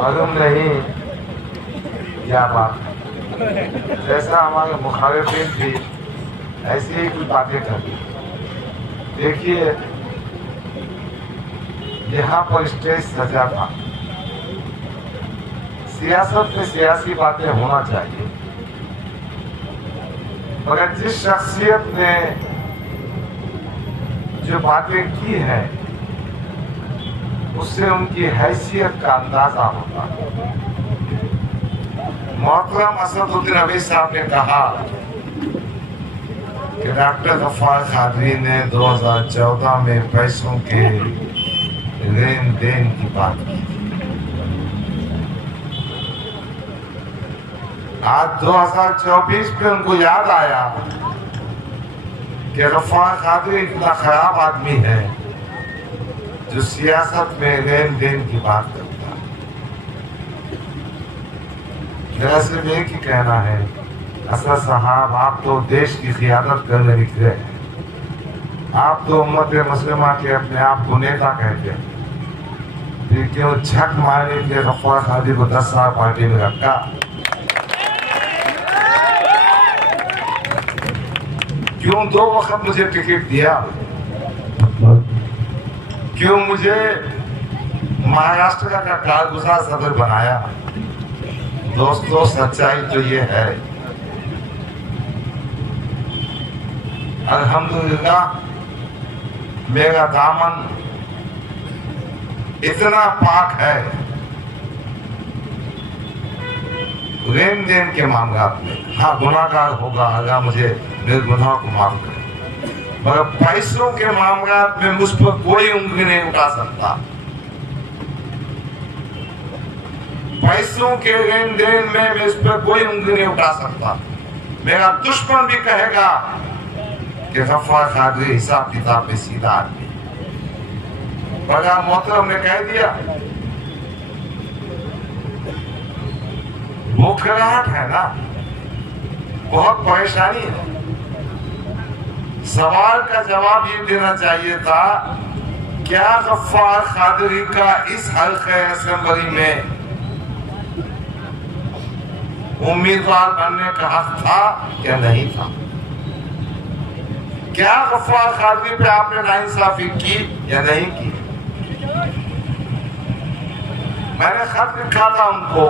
मालूम नहीं क्या बात है। जैसा हमारे मुखालिफिन भी ऐसी ही कुछ बातें करती। देखिए, यहाँ पर स्टेज सजा था। सियासत में सियासी बातें होना चाहिए, मगर जिस शख्सियत ने जो बातें की हैं उससे उनकी हैसियत का अंदाजा होता है। मोहतरम असदुद्दीन अवीस साहब ने कहा कि डॉक्टर गफ्फार कादरी ने 2014 में पैसों के लेन देन की बात की। आज 2024 में उनको याद आया कि गफ्फार कादरी इतना खराब आदमी है जो सियासत में लेन देन की बात करता है। मेरा सिर्फ एक ही कहना है, असद साहब, आप तो देश की क़ियादत करने निकले हैं। आप तो उम्मत मुस्लिमा के अपने आप को नेता कहते हैं, फिर क्यों झक मारने के गफ्फार कादरी को 10 साल पार्टी में रखा? क्यों 2 वक्त मुझे टिकट दिया? क्यों मुझे महाराष्ट्र का कारगुजार सदर बनाया? दोस्तों, सच्चाई तो ये है, अल्हम्दुलिल्लाह मेरा दामन इतना पाक है लेन देन के मामलात में। हाँ, गुनाहगार होगा, अल्लाह मुझे मेरे गुनाह को माफ करे, मगर पैसों के मामलात में मुझ पर कोई उंगली नहीं उठा सकता। पैसों के लेन देन में मैं इस पर कोई उंगली नहीं उठा सकता। मेरा दुश्मन भी कहेगा कि गफ्फार कादरी हिसाब किताब में सीधा आदमी। बड़ा मोहतरम ने कह दिया, मुखराहट है ना, बहुत परेशानी है। सवाल का जवाब ये देना चाहिए था, क्या गफ्फार कादरी का इस हल्के असेंबली में उम्मीदवार बनने का हक था या नहीं था? क्या गफ्फार कादरी पे आपने नाइंसाफी की या नहीं की? मैंने खत लिखा था उनको,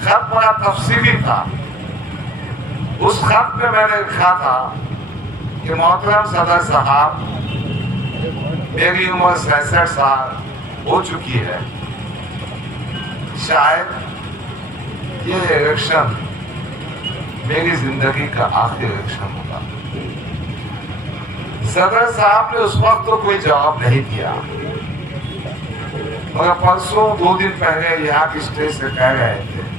खत बड़ा तफसीली था। उस खत में मैंने लिखा था कि मोहतरम सदर साहब, मेरी उम्र 66 साल हो चुकी है, शायद ये इलेक्शन मेरी जिंदगी का आखिरी इलेक्शन होगा। सदर साहब ने उस वक्त तो कोई जवाब नहीं दिया, मगर परसों 2 दिन पहले यहाँ की स्टेज से कह रहे थे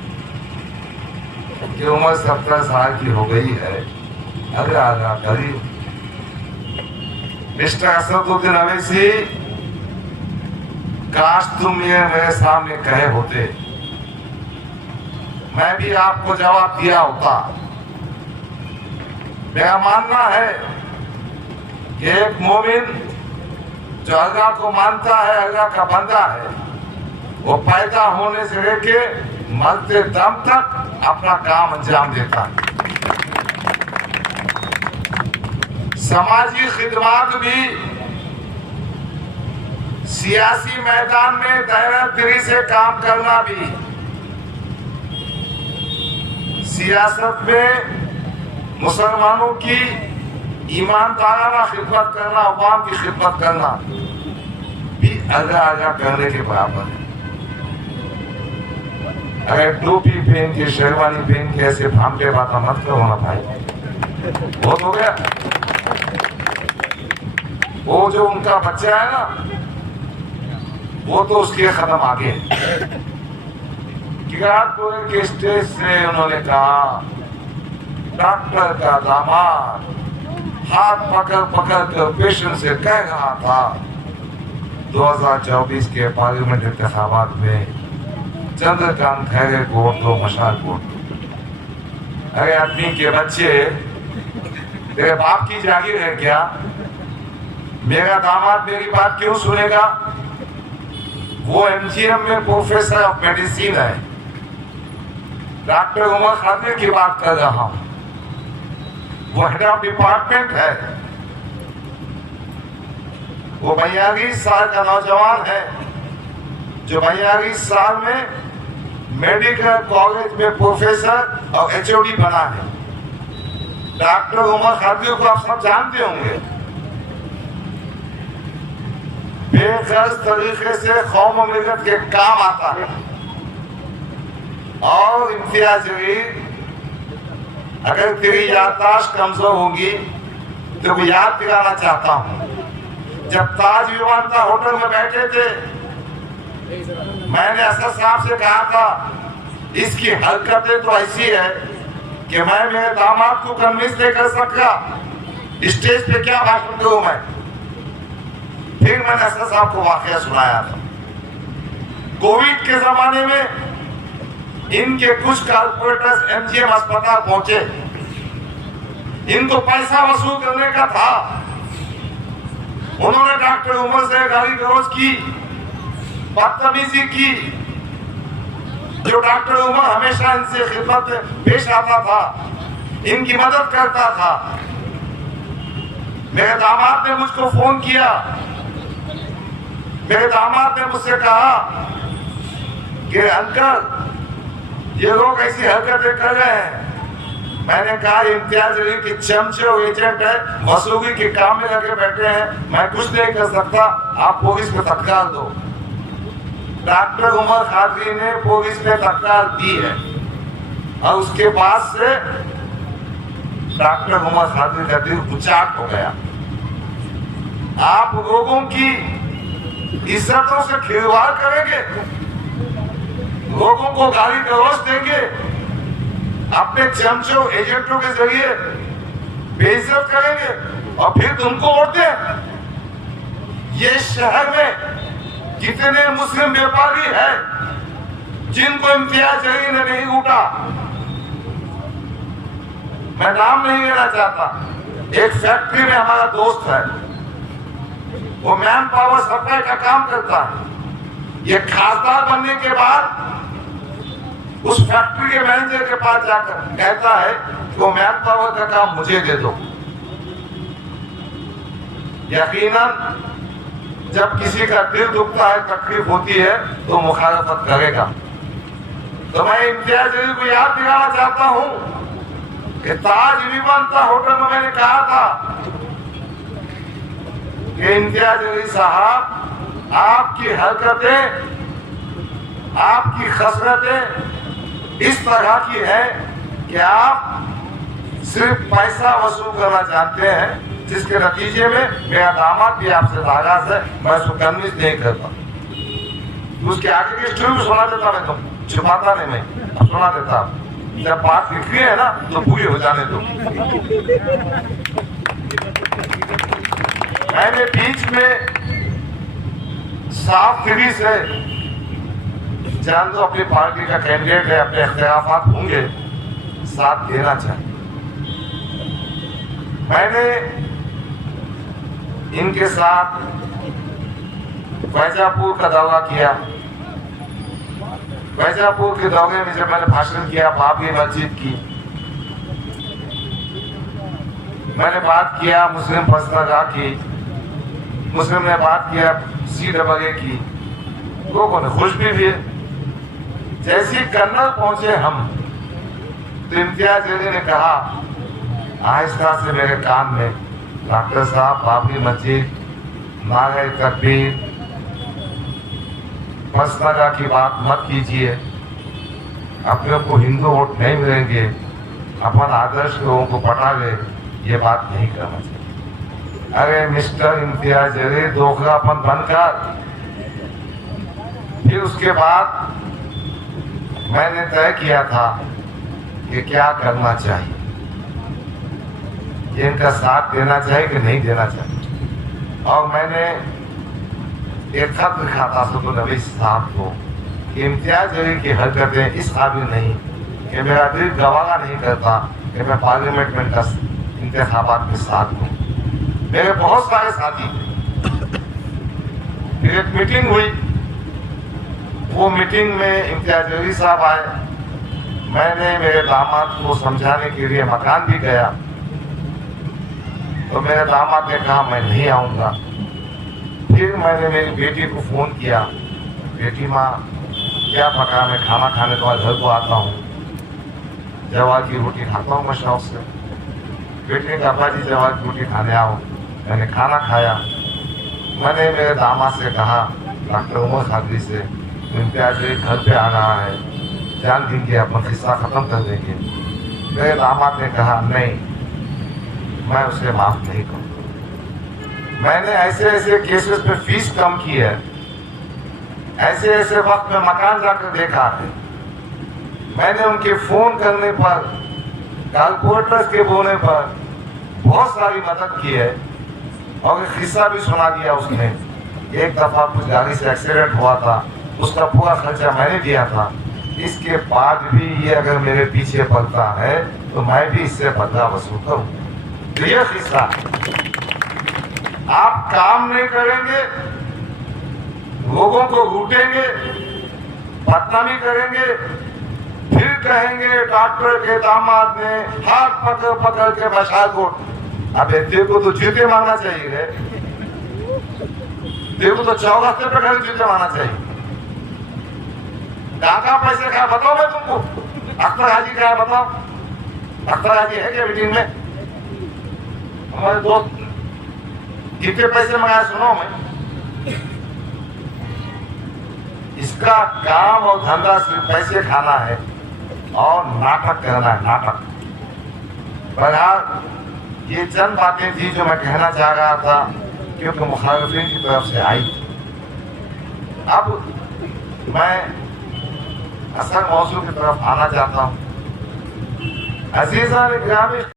कि उम्र 70 साल की हो गई है, अरे आगा करिए। मिस्टर असदुद्दीन अवैसी, काश तुम ये मेरे सामने कहे होते, मैं भी आपको जवाब दिया होता। मेरा मानना है कि एक मोमिन जो अल्लाह को मानता है, अल्लाह का बंदा है, वो पैदा होने से लेके मरते दम तक अपना काम अंजाम देता है। समाजी खिदमत भी सियासी मैदान में दायरा से काम करना भी, सियासत में मुसलमानों की ईमानदाराना खिदमत करना, अवाम की खिदमत करना भी आगा करने के बराबर है। अगर टोपी पहन के, शेरवानी पहन के ऐसे भामटे बात मत करो ना भाई, बहुत हो गया। वो जो उनका बच्चा है ना, वो तो उसके खत्म आगे। किरातपुर के स्टेज से उन्होंने कहा, डॉक्टर का दामाद हाथ पकड़ पकड़ कर पेशेंट से कह रहा था 2024 के पार्लियामेंट इंतखाबात में चंद्रकांत खैरे को वोट दो, मशाल वोट दो। अरे आदमी के बच्चे, तेरे बाप की जागीर है क्या? मेरा दामाद मेरी बात क्यों सुनेगा? वो एमजीएम में प्रोफेसर ऑफ मेडिसिन है। डॉक्टर उमर खादिर की बात कर रहा हूं, वो हेड ऑफ डिपार्टमेंट है। वो 42 साल का नौजवान है जो 42 साल में मेडिकल कॉलेज में प्रोफेसर और एचओडी बना है। डॉक्टर उमर खादिर को आप सब जानते होंगे। बेगर्ज तरीके से कौम और मिल्लत के काम आता है। और इम्तियाज जलील, अगर तेरी याददाश्त कमजोर होगी तो मैं याद दिलाना चाहता हूं, जब ताज विमानता होटल में बैठे थे, मैंने असद साहब से कहा था इसकी हरकतें तो ऐसी है कि मैं मेरे दामाद को कन्विंस नहीं कर सकता, स्टेज पे क्या भाषण दूं मैं। फिर मैंने असद साहब को वाकया सुनाया था। कोविड के जमाने में इनके कुछ कारपोरेटर्स एमजीएम अस्पताल पहुंचे, इनको पैसा वसूल करने का था। उन्होंने डॉक्टर उमर से गाली गलौज की, बदतमीजी की। जो डॉक्टर उमर हमेशा इनसे खिदमत पेश आता था, इनकी मदद करता था। मेरे दामाद ने मुझको फोन किया, मेरे दामाद ने मुझसे कहा कि अंकल ये लोग ऐसी हरकतें कर रहे हैं। मैंने कहा इम्तियाज जलील के चमचे और एजेंट है, वसूली के काम में लगे बैठे हैं, मैं कुछ नहीं कर सकता, आप पुलिस में तत्काल दो। डॉक्टर उमर खादिर ने पुलिस में तत्काल दी है और उसके बाद से डॉक्टर उमर खादिर का दिल उचाट हो गया। आप लोगों की इज्जतों से खिलवाड़ करेंगे, लोगों को गाली गलौज देंगे, अपने चमचों एजेंटों के जरिए बेइज्जत करेंगे और फिर तुमको वोट दें। ये शहर में कितने मुस्लिम व्यापारी हैं जिनको इम्तियाज जलील ने नहीं लूटा। मैं नाम नहीं लेना चाहता। एक फैक्ट्री में हमारा दोस्त है, वो मैन पावर सप्लाई का काम करता है। ये खासदार बनने के बाद उस फैक्ट्री के मैनेजर के पास जाकर कहता है कि वो मैन पावर का काम मुझे दे दो। यकीनन जब किसी का दिल दुखता है, तकलीफ होती है, तो मुखालफत करेगा। तो मैं इम्तियाज जलील को याद दिलाना चाहता हूं कि ताज विमानता होटल में मैंने कहा था कि इम्तियाज जलील साहब, आपकी हरकतें, आपकी खसरतें इस तरह की है कि आप सिर्फ पैसा वसूल करना चाहते हैं, जिसके नतीजे में मेरा दामाद भी आपसे नाराज है, मैं उसको कन्विंस नहीं करता। उसके आगे की स्टोरी भी सुना देता मैं, तुम छुपाता नहीं, मैं सुना देता। जब बात लिखी है ना तो पूरी हो जाने दो। मैंने बीच में साफ दिली से, जान दो अपनी पार्टी का कैंडिडेट है, अपने इख्तिलाफात होंगे, साथ देना चाहिए। मैंने इनके साथ वैजापुर का दौरा किया। वैजापुर के दौरे में जब मैंने भाषण किया बाबरी मस्जिद की, मैंने बात किया मुस्लिम फसलगाह की, मुस्लिम ने बात किया CAA की, लोगों ने खुश भी हुए। जैसे कर्नल पहुंचे हम, तो इम्तियाज जलील ने कहा आहिस्ता से मेरे कान में, डॉक्टर साहब बाबरी मस्जिद, नारे तकबीर, फसलगाह की बात मत कीजिए, अपने को हिंदू वोट नहीं मिलेंगे, अपन आदर्श लोगों को पटा ले, ये बात नहीं करना चाहिए। अरे मिस्टर इम्तियाज जलील, दोगलापन बनकर फिर उसके बाद मैंने तय किया था कि क्या करना चाहिए, इनका साथ देना चाहिए कि नहीं देना चाहिए। और मैंने एक खत लिखा था सदर नबी साहब को कि इम्तियाज जलील की हरकतें इस काबिल नहीं कि मेरा दिल गवारा नहीं करता कि मैं पार्लियामेंट में इंतखाबात के साथ हूँ। मेरे बहुत सारे साथी थे। फिर एक मीटिंग हुई, वो मीटिंग में इम्तियाज जलील साहब आए। मैंने मेरे दामाद को समझाने के लिए मकान भी गया, तो मेरे दामाद ने कहा मैं नहीं आऊँगा। फिर मैंने मेरी बेटी को फ़ोन किया, बेटी माँ क्या पका, मैं खाना खाने तुम्हारे घर को आता हूँ, जवार की रोटी खाता हूँ मैं शौक से। बेटी ने कहा अब्बा जी जवार की रोटी खाने आओ। मैंने खाना खाया। मैंने मेरे दामाद से कहा डॉक्टर उमर खादरी से इम्तियाज घर पे आ रहा है, जान देंगे अपना किस्सा ख़त्म कर देंगे। मेरे दामाद ने कहा नहीं, मैं उसे माफ़ नहीं करूँगा। मैंने ऐसे ऐसे केसेस पे फीस कम की है, ऐसे ऐसे वक्त में मकान जाकर देखा है। मैंने उनके फ़ोन करने पर, कॉर्पोरेटर्स के बोलने पर बहुत सारी मदद की है और एक किस्सा भी सुना दिया उसने। एक दफ़ा कुछ गाड़ी से एक्सीडेंट हुआ था, उसका पूरा खर्चा मैंने दिया था। इसके बाद भी ये अगर मेरे पीछे पड़ता है तो मैं भी इससे बदला वसूल करूँ। ये किस्सा, आप काम नहीं करेंगे, लोगों को लूटेंगे, बदनामी करेंगे, फिर कहेंगे डॉक्टर के दामाद ने हाथ पकड़ पकड़ के बचा को। अबे तेरे को तो जूते मारना चाहिए रे, तेरे को तो चौरास्ते पे खड़े जूते मारना चाहिए। कहाँ पैसे खाया बताओ मैं तुमको। अख्तर हाजी का है बताओ, अख्तर हाजी है क्या मीटिंग में? हमारे दोस्त कितने पैसे मंगाए सुनो। मैं इसका काम और धंधा सिर्फ पैसे खाना है और नाटक करना है, नाटक। बहरहाल ये चंद बातें थी जो मैं कहना चाह रहा था, क्योंकि मुखालिफिन की तरफ से आई। अब मैं असल मौजू की तरफ आना चाहता हूँ। अजीज़ान ग्रामीण